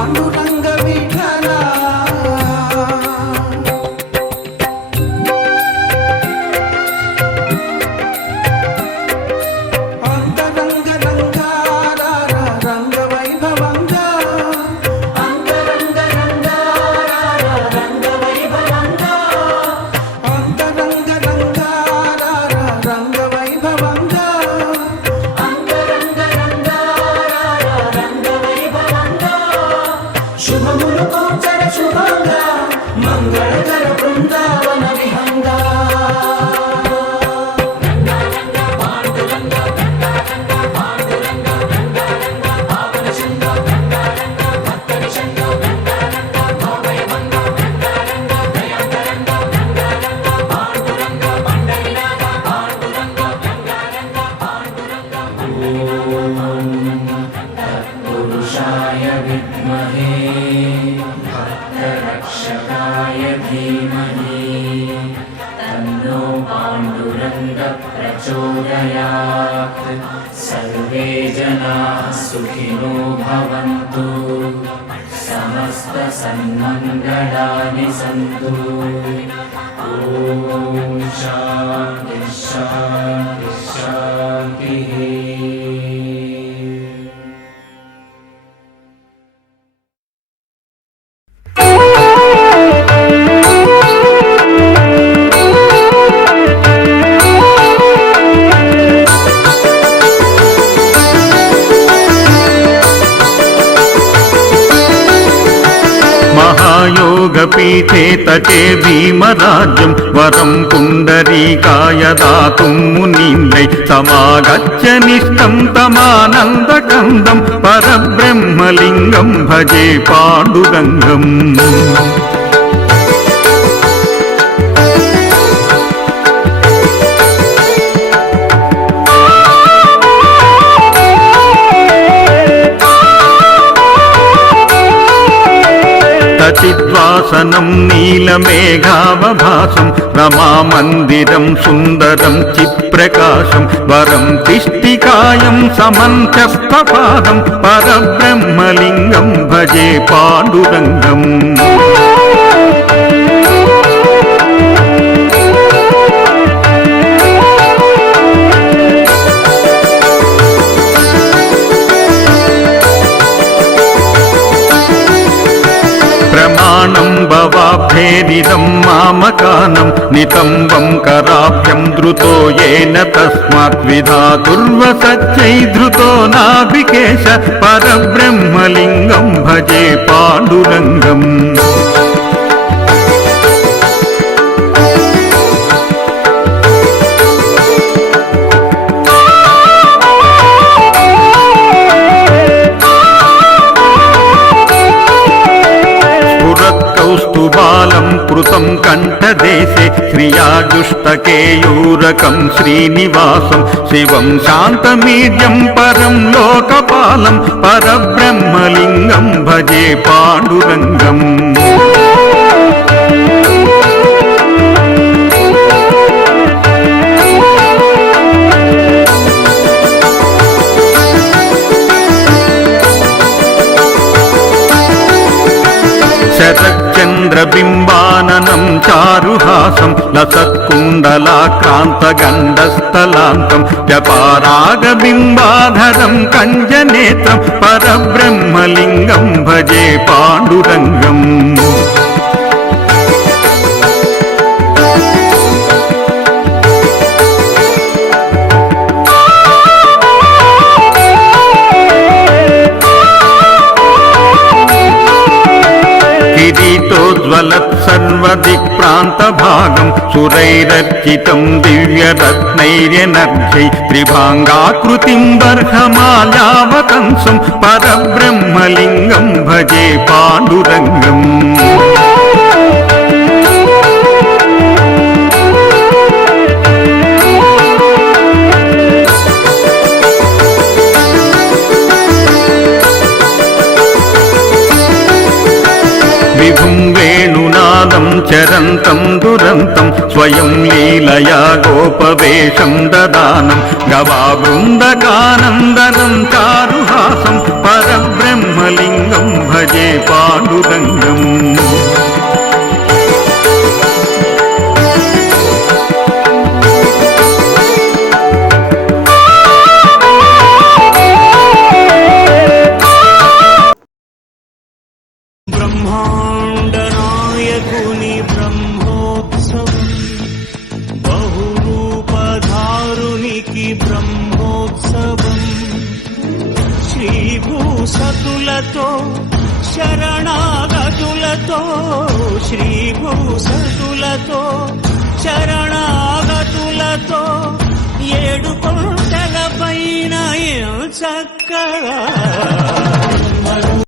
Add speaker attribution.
Speaker 1: I'm Bandura.
Speaker 2: धीमहि तन्नो पाण्डुरङ्गप्रचोदयात्। सर्वे जनाः सुखिनो भवन्तु। समस्तसन्मङ्गलानि सन्तु। ॐ शान्ति
Speaker 3: పీఠేతటే భీమరాజ్యం వరం పుండరీకాయ దాతుమ్ము నీల్లై తమాగచ్చ నిష్టం తమానందకందం పరబ్రహ్మలింగం భజే పాండురంగం. శాసనం నీలమేఘావభాసం రమామందిరం సుందరం చిప్రకాశం వరం తిష్టికాయం సమంతఃపాదం పరబ్రహ్మలింగం భజే పాండురంగం. ప్రాణం భవాభేదిదం మామకానం నితంబం కరాభ్యం ధృతో ఏన తస్మాత్ విధాతుర్వసత్యై ధృతో నాభికేశ పరబ్రహ్మలింగం భజే పాండురంగం. श्रियाजुष्टकेयूरकं श्रीनिवासं शिवं शान्तमीड्यं परं लोकपालं परब्रह्मलिङ्गं भजे पाण्डुरङ्गम् జడబింబాననం చారుహాసం లసత్కుండలాక్రాంతగండస్థలాంతం జపారాగబింబాధరం కంజనేత్రం పరబ్రహ్మలింగం భజే పాండురంగం. सर्वदिक्प्रान्तभागम् सुरैरर्चितम् दिव्यरत्नैर्यनर्घ्यै त्रिभाङ्गाकृतिम् बर्हमाल्यावतंसम् परब्रह्मलिङ्गम् भजे पाण्डुरङ्गम् చరంతం దురంతం స్వయం లీలయా గోపవేషం దదానం గవా బృందకానందనం చారుహాసం పరబ్రహ్మలింగం భజే పాండురంగం.
Speaker 1: బ్రహ్మోత్సవం బహురూపధారునికి బ్రహ్మోత్సవం. శ్రీభూసతులతో శరణాగతులతో శ్రీభూసతులతో శరణాగతులతో ఏడు కొండల పైన చక్కగా.